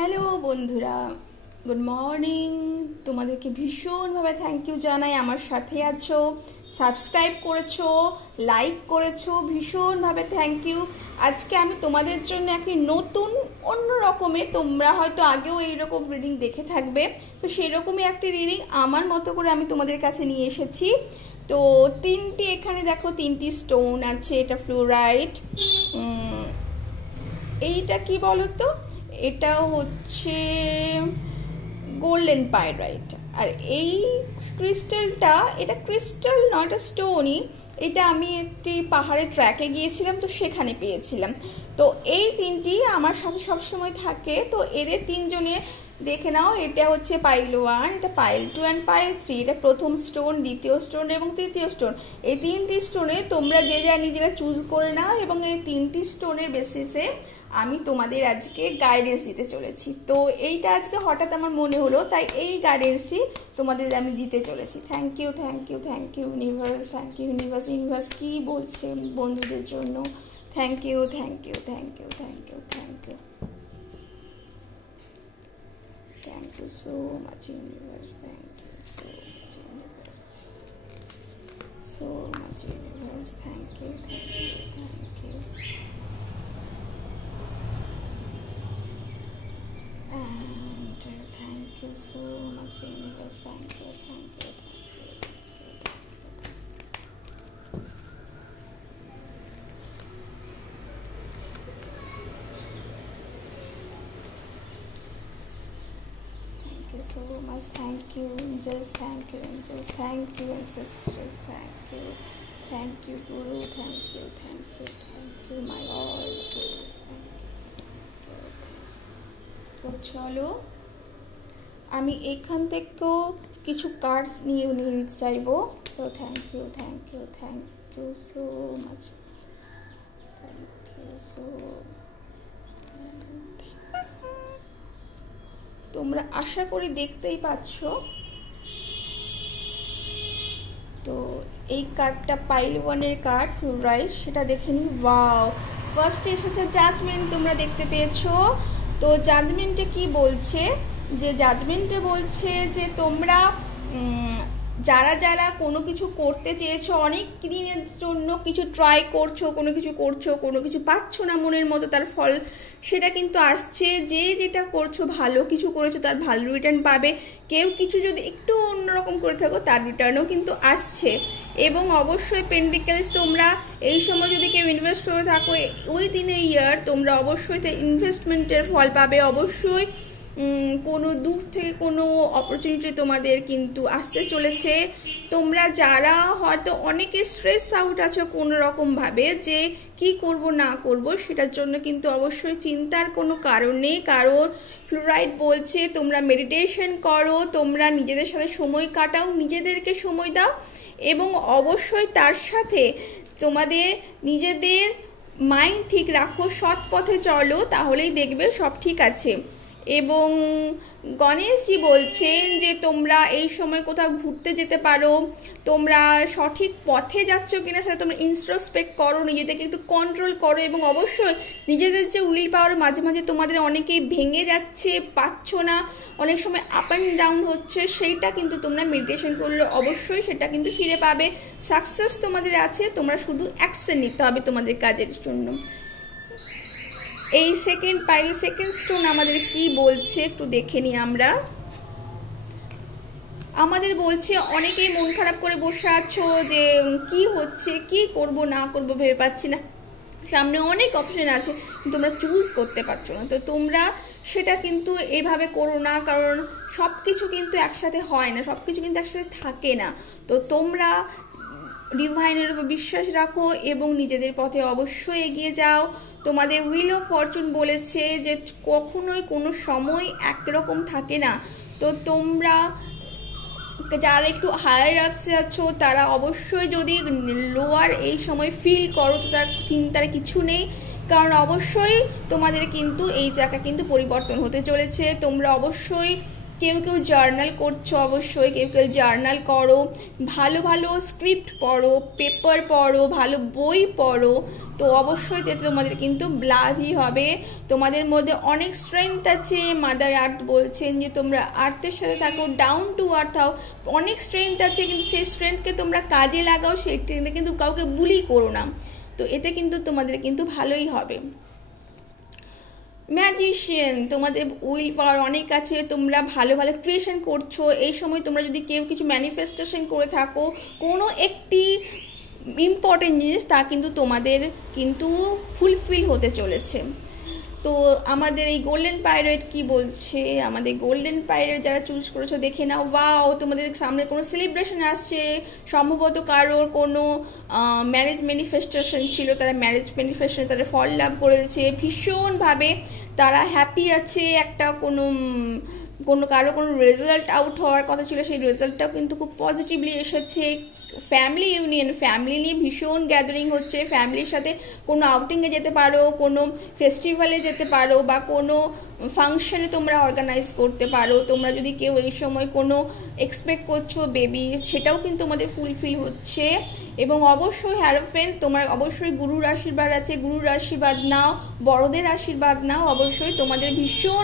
Hello বন্ধুরা, good morning. তোমাদেরকে ভীষণভাবে থ্যাংক ইউ জানাই, আমার সাথে আছো, সাবস্ক্রাইব করেছো, লাইক করেছো, ভীষণভাবে থ্যাংক ইউ। আজকে আমি তোমাদের জন্য একটি নতুন অন্য রকমের, তোমরা হয়তো আগেও এইরকম রিডিং দেখে থাকবে, তো সেই রকমই একটি রিডিং আমার মতো করে আমি তোমাদের কাছে নিয়ে এসেছি। তো তিনটি, এখানে দেখো তিনটি স্টোন আছে। এটা ফ্লোরাইট, এইটা কি বলো তো, এটা হচ্ছে গোল্ডেন পাইরাইট। আর এই ক্রিস্টালটা, এটা ক্রিস্টাল নট আ স্টোনই, এটা আমি একটি পাহাড়ের ট্র্যাকে গিয়েছিলাম, তো সেখানে পেয়েছিলাম। তো এই তিনটি আমার সাথে সবসময় থাকে। তো এদের তিনজনে দেখে নাও, এটা হচ্ছে পাইল 1, এটা পাইল 2 অ্যান্ড পাইল 3। এটা প্রথম স্টোন, দ্বিতীয় স্টোন এবং তৃতীয় স্টোন। এই তিনটি স্টোনে তোমরা যে যা নিজেরা চুজ করে নাও, এবং এই তিনটি স্টোনের বেসিসে আমি তোমাদের আজকে গাইডেন্স দিতে চলেছি। তো এইটা আজকে হঠাৎ আমার মনে হলো, তাই এই গাইডেন্সটি তোমাদের আমি দিতে চলেছি। Thank you, thank you, thank you universe, thank you universe. Universe কী বলছে বন্ধুদের জন্য? Thank you, thank you, thank you, thank you, thank you, thank you so much universe, thank you so much universe, so much universe, thank you, thank you, thank you. And thank you so much universe, thank you, thank you, thank you, thank you so much, thank you angels, thank you angels, thank you ancestors, thank you Guru, thank you, thank you, thank you my all gurus, thank you. তো চলো, আমি এখান থেকেও কিছু cards নিয়ে নিতে চাইবো। তো thank you, thank you, thank you so much, thank you so. তোমরা আশা করি দেখতেই পাচ্ছ। তো এই কার্ডটা পাইল 1-এর কার্ড, ফ্লোরাইট, সেটা দেখে নিই। ওয়াও, ফার্স্টে এসেছে জাজমেন্ট, তোমরা দেখতে পেয়েছো। তো জাজমেন্টে কি বলছে, যে জাজমেন্টে বলছে যে তোমরা যারা যারা কোনো কিছু করতে চেয়েছো, অনেক দিনের জন্য কিছু ট্রাই করছো, কোনো কিছু পাচ্ছ না মনের মতো, তার ফল সেটা কিন্তু আসছে। যে যেটা করছো, ভালো কিছু করেছো, তার ভালো রিটার্ন পাবে। কেউ কিছু যদি একটু অন্যরকম করে থাকো, তার রিটার্নও কিন্তু আসছে। এবং অবশ্যই পেন্টিকেলস, তোমরা এই সময় যদি কেউ ইনভেস্ট করে থাকো উইদিন এ ইয়ার, তোমরা অবশ্যই ইনভেস্টমেন্টের ফল পাবে। অবশ্যই কোনো দূর থেকে কোনো অপরচুনিটি তোমাদের কিন্তু আসতে চলেছে। তোমরা যারা হয়তো অনেকে স্ট্রেস আউট আছো কোনো রকমভাবে, যে কি করব না করব, সেটার জন্য কিন্তু অবশ্যই চিন্তার কোনো কারণ নেই। কারণ ফ্লোরাইট বলছে তোমরা মেডিটেশন করো, তোমরা নিজেদের সাথে সময় কাটাও, নিজেদেরকে সময় দাও, এবং অবশ্যই তার সাথে তোমাদের নিজেদের মাইন্ড ঠিক রাখো, সৎ পথে চলো, তাহলেই দেখবে সব ঠিক আছে। এবং গণেশজি বলছেন যে তোমরা এই সময় কোথাও ঘুরতে যেতে পারো, তোমরা সঠিক পথে যাচ্ছ কিনা সেটা তোমরা ইন্ট্রোস্পেক্ট করো, নিজেদেরকে একটু কন্ট্রোল করো। এবং অবশ্যই নিজেদের যে উইল পাওয়ার, মাঝে মাঝে তোমাদের অনেকেই ভেঙে যাচ্ছে, পাচ্ছ না, অনেক সময় আপ অ্যান্ড ডাউন হচ্ছে, সেইটা কিন্তু তোমরা মেডিটেশন করলে অবশ্যই সেটা কিন্তু ফিরে পাবে। সাকসেস তোমাদের আছে, তোমরা শুধু অ্যাকশন নিতে হবে তোমাদের কাজের জন্য। এই সেকেন্ড স্টোন আমাদের কি বলছে একটু দেখে নিই আমরা। আমাদের বলছে অনেকেই মন খারাপ করে বসে আছো, যে কি হচ্ছে, কি করব না করব ভেবে পাচ্ছি না, সামনে অনেক অপশন আছে, তোমরা চুজ করতে পারছো না। তো তোমরা সেটা কিন্তু এইভাবে করো না, কারণ সব কিছু কিন্তু একসাথে হয় না, সব কিছু কিন্তু একসাথে থাকে না। তো তোমরা ডিভাইনের উপর বিশ্বাস রাখো এবং নিজেদের পথে অবশ্যই এগিয়ে যাও। তোমাদের হুইল অফ ফরচুন বলেছে যে কখনোই কোনো সময় একরকম থাকে না। তো তোমরা যারা একটু হায়ার আপসে আছো, তারা অবশ্যই যদি লোয়ার এই সময় ফিল করো, তো তার চিন্তার কিছু নেই, কারণ অবশ্যই তোমাদের কিন্তু এই জায়গা কিন্তু পরিবর্তন হতে চলেছে। তোমরা অবশ্যই কেউ কেউ জার্নাল করছো, অবশ্যই কেউ কেউ জার্নাল করো, ভালো ভালো স্ক্রিপ্ট পড়ো, পেপার পড়ো, ভালো বই পড়ো। তো অবশ্যই তোমাদের কিন্তু লাভই হবে। তোমাদের মধ্যে অনেক স্ট্রেংথ আছে, মাদার আর্থ বলছেন যে তোমরা আর্থের সাথে থাকো, ডাউন টু আর্থ হও, অনেক স্ট্রেংথ আছে, কিন্তু সেই স্ট্রেংথকে তোমরা কাজে লাগাও, সেটা কিন্তু কাউকে বুলি করো না। তো এতে কিন্তু তোমাদের কিন্তু ভালোই হবে। ম্যাজিশিয়ান, তোমাদের উইল পাওয়ার অনেক আছে, তোমরা ভালো ভালো ক্রিয়েশন করছো। এই সময় তোমরা যদি কেউ কিছু ম্যানিফেস্টেশন করে থাকো, কোনো একটি ইম্পর্টেন্ট জিনিস, তা কিন্তু তোমাদের কিন্তু ফুলফিল হতে চলেছে। তো আমাদের এই গোল্ডেন পাইরেট কি বলছে, আমাদের গোল্ডেন পাইরেট যারা চুজ করেছো দেখে নাও। ওয়াও, তোমাদের সামনে কোনো সেলিব্রেশন আসছে, সম্ভবত কারোর কোনো ম্যারেজ ম্যানিফেস্টেশন ছিল, তারা ম্যারেজ ম্যানিফেস্টেশন তারা ফল লাভ করেছে, ভীষণভাবে তারা হ্যাপি আছে। একটা কারো কোনো রেজাল্ট আউট হওয়ার কথা ছিল, সেই রেজাল্টটাও কিন্তু খুব পজিটিভলি এসেছে। ফ্যামিলি ইউনিয়ন, ফ্যামিলি নিয়ে ভীষণ গ্যাদারিং হচ্ছে, ফ্যামিলির সাথে কোনো আউটিংয়ে যেতে পারো, কোনো ফেস্টিভ্যালে যেতে পারো, বা কোনো ফাংশনে তোমরা অর্গানাইজ করতে পারো। তোমরা যদি কেউ এই সময় কোনো এক্সপেক্ট করছো বেবি, সেটাও কিন্তু তোমাদের ফুলফিল হচ্ছে। এবং অবশ্যই হ্যারোফেন্ট, তোমার অবশ্যই গুরুর আশীর্বাদ আছে, গুরুর আশীর্বাদ নাও, বড়দের আশীর্বাদ নাও, অবশ্যই তোমাদের ভীষণ